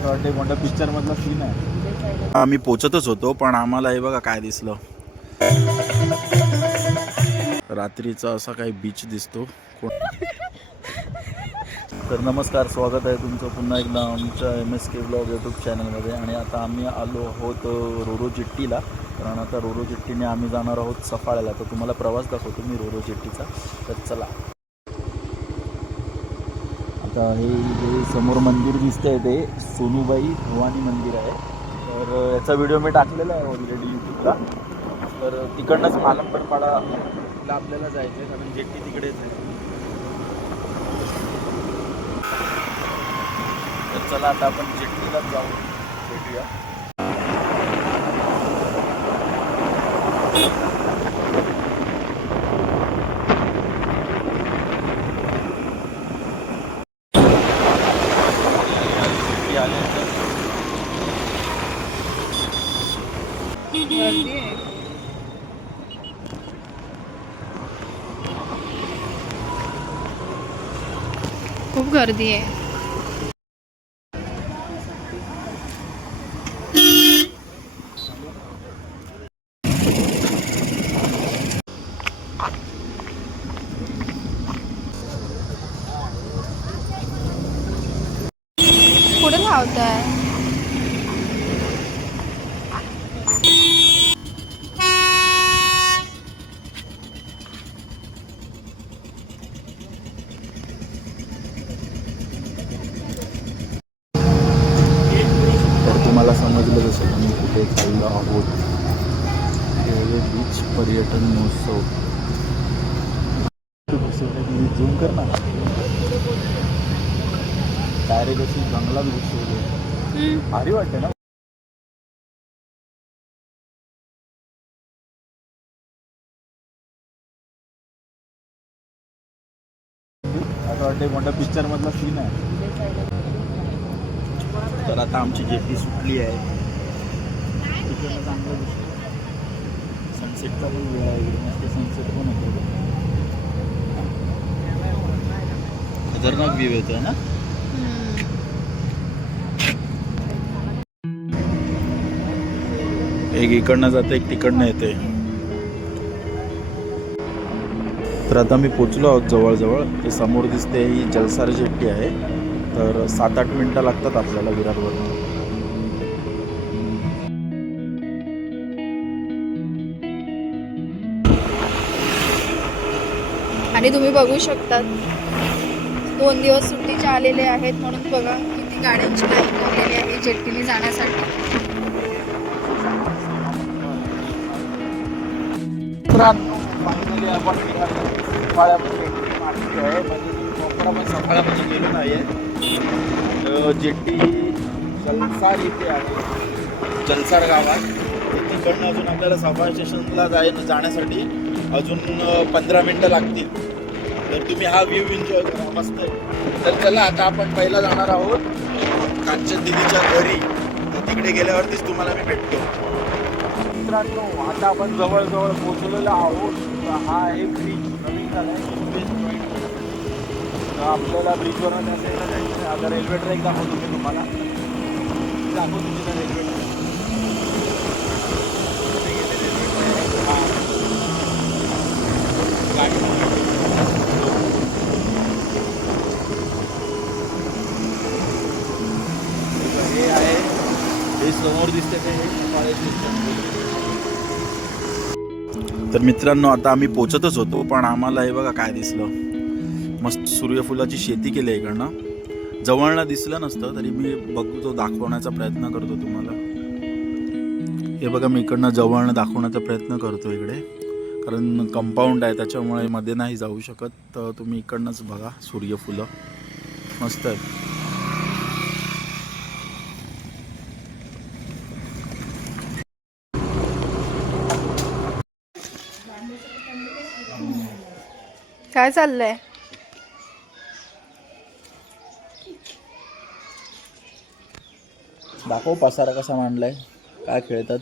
असं वाटतं कोणत्या पिक्चर मधला सीन आहे. आम्ही पोचतच होतो पण आम्हाला हे बघा काय दिसलं. रात्रीचा असा काही बीच दिसतो. तर नमस्कार स्वागत आहे तुमचं पुन्हा एकदा आमच्या M S K blog YouTube चॅनलमध्ये आणि आता आम्ही आलो आहोत रोरो चिट्टीला कारण आता रोरो चिट्टीने आम्ही जाणार आहोत सफाळ्याला. तर तुम्हाला प्रवास दाखवतो मी रोरो चिट्टीचा तर चला. आता हे जे समोर मंदिर दिसतंय ते. सोनूबाई भवानी मंदिर आहे. तर याचा व्हिडिओ मी टाकलेला आहे ऑलरेडी यूट्यूबला तर तिकडनंच मालंपणपाडाला आपल्याला जायचं आहे कारण जेट्टी तिकडेच आहे. तर चला आता आपण जेट्टीलाच जाऊ भेटूया जेट्टी आल्यानंतर खूप गर्दी आहे. कुठे तुम्हाला समजलं असेल आम्ही कुठे चाललो आहोत. रेल्वे बीच पर्यटन महोत्सव. झूम कर ना डायरेक्ट अशी जंगलात घुसवली. भारी वाटते ना. असं वाटतं कोणत्या पिक्चर मधला सीन आहे. तर आता आमची जेटी सुटली आहे. तिकडनं चांगलं दिसतं सनसेटचा पण वेळ आहे. मस्त सनसेट पण होतो खतरनाक व्ह्यू येतोय ना? एक इकडनं जाते एक तिकडनं येते. तर आता मी पोचलो आहोत जवळजवळ. ते समोर दिसते ही जलसार जेट्टी आहे. तर सात आठ मिनटं लागतात आपल्याला विरारवर. आणि तुम्ही बघू शकतात दोन दिवस सुट्टीच्या आलेले आहेत म्हणून बघा किती गाड्यांची लाईन आहे जेट्टीने जाण्यासाठी. आपण सफाळ्यामध्ये गेलो नाही आहे जेट्टी जलसार इथे आहे. जलसार गावात. तर तिकडनं अजून आपल्याला सफाळ स्टेशनला जाय जाण्यासाठी अजून पंधरा मिनटं लागतील. तर तुम्ही हा व्ह्यू एन्जॉय करा. मस्त आहे. तर चला आता आपण पहिला जाणार आहोत कांचन दिदीच्या घरी. तर तिकडे गेल्यावरतीच तुम्हाला मी भेटतो. मित्रांनो आता आपण जवळजवळ पोहोचलेलो आहोत. हा आहे ब्रिज नवीन झाला आहे. आपल्याला ब्रिजवर जायचं आता रेल्वे ट्रॅक दाखवतो मी तुम्हाला. दाखवतो तिथे रेल्वे ट्रॅक हे आहे. हे समोर दिसते ते. हे कॉलेज दिसतं तर मित्रांनो आता आम्ही पोचतच होतो पण आम्हाला हे बघा काय दिसलं. मस्त सूर्यफुलाची शेती केली आहे इकडनं. जवळनं दिसलं नसतं तरी मी बघतो दाखवण्याचा प्रयत्न करतो तुम्हाला. हे बघा मी इकडनं जवळनं दाखवण्याचा प्रयत्न करतो इकडे. कारण कंपाऊंड आहे त्याच्यामुळे मध्ये नाही जाऊ शकत. तर तुम्ही इकडनंच बघा सूर्यफुलं. मस्त आहे. काय चाललंय? दाखव पसारा कसा मांडलाय. काय खेळतात?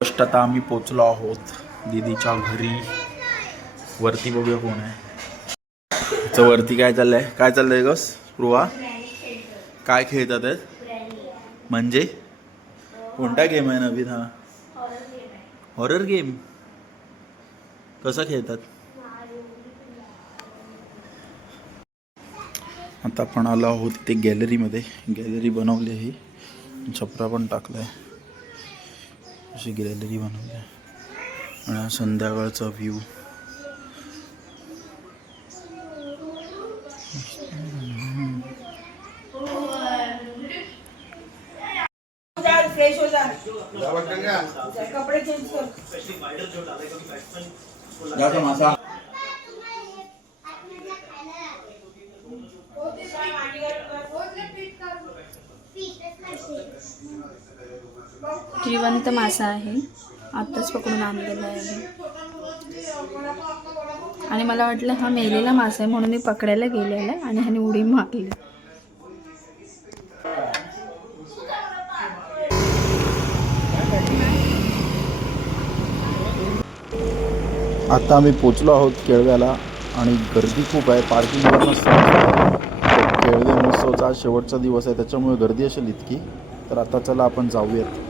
फर्स्ट आता आम्ही पोचलो आहोत दीदीच्या घरी. वरती बघूया कोण आहे. इथं वरती काय चाललंय? काय चाललंय गस? स्पृहा काय खेळतात आहेत? म्हणजे? कोणता गेम आहे नवीन हा? हॉरर गेम कसा खेळतात? आता आपण आलो आहोत इथे गॅलरीमध्ये. गॅलरी बनवली आहे. छपरा पण टाकला आहे अशी गॅलरी बनवली आहे. आणि हा संध्याकाळचा व्ह्यू हो कपड़े चेंज कर. जिवंत मासा आहे. आत्ताच पकडून आणलेला आहे आणि मला वाटलं हा मेलेला मासा आहे म्हणून मी पकडायला गेलेला आणि ह्याने उडी मारली. आता आम्ही पोचलो आहोत केळव्याला आणि गर्दी खूप आहे. पार्किंग महोत्सवचा आज शेवटचा दिवस आहे त्याच्यामुळे गर्दी असेल इतकी. तर आता चला आपण जाऊयात.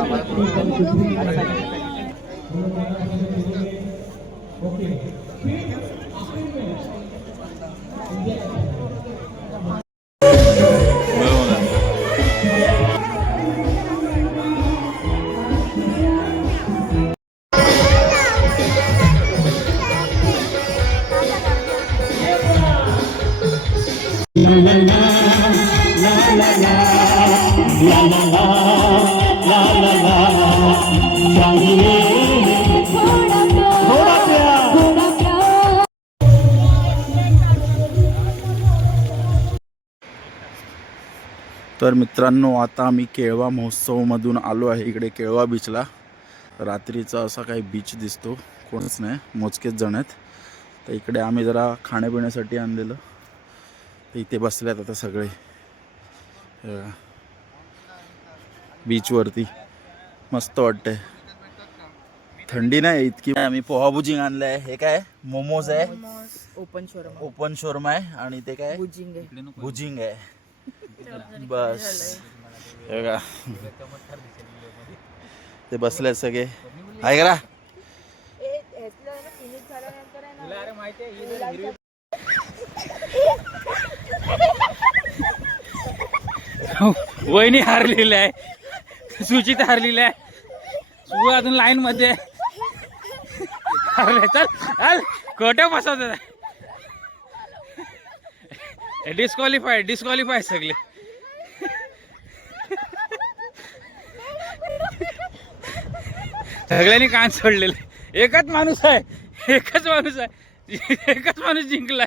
la la la la la la तर मित्रांनो आता आम्ही केळवा महोत्सवमधून आलो आहे. इकडे केळवा बीचला रात्रीचा असा काही बीच दिसतो. कोणच नाही. मोजकेच जण आहेत. तर इकडे आम्ही जरा खाण्यापिण्यासाठी आणलेलं. तर इथे बसल्यात आता सगळे. बीचवरती मस्त वाटतंय. थंडी नाही इतकी आम्ही पोहा बुजिंग आणलं आहे. हे काय? मोमोज आहे. Open showroom. ओपन शोरमा आहे. आणि ते काय? बुजिंग आहे. भुजिंग आहे. बस. हे बघा. ते बसले सगळे. आहे करा. वहिनी हारलेली आहे. सुचित हारलेली आहे. तू अजून लाईन मध्ये हारले. चल चल. खोटं बसवत डिस्क्वालिफाय डिस्क्वालिफाय सगळे. सगळ्यांनी कान सोडलेले. एकच माणूस आहे. एकच माणूस आहे. एकच माणूस जिंकलाय.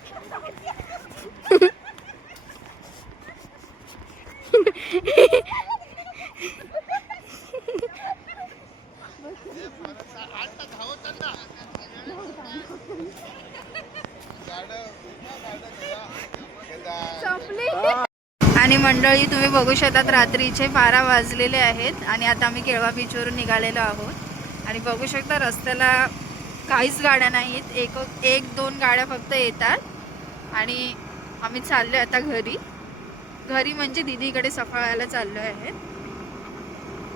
आणि मंडळी तुम्ही बघू शकतात रात्रीचे बारा वाजलेले आहेत आणि आता आम्ही केळवा बीचवरून निघालेलो आहोत. आणि बघू शकता रस्त्याला काहीच गाड्या नाहीत. एक एक दोन गाड्या फक्त येतात. आणि आम्ही चाललो आता घरी. घरी म्हणजे दिदीकडे सफाळायला चाललो आहे.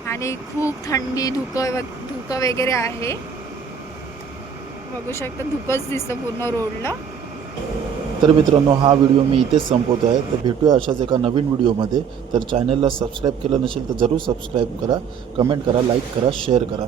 आणि खूप थंडी धुकं धुकं वगैरे आहे. बघू शकता धुकंच दिसतं पूर्ण रोडला तर मित्रांनो हा व्हिडिओ मी इथेच संपवतो आहे. तर भेटूया अशाच एका नवीन व्हिडिओमध्ये. तर चॅनलला सबस्क्राईब केलं नसेल तर जरूर सबस्क्राईब करा कमेंट करा लाईक करा शेअर करा.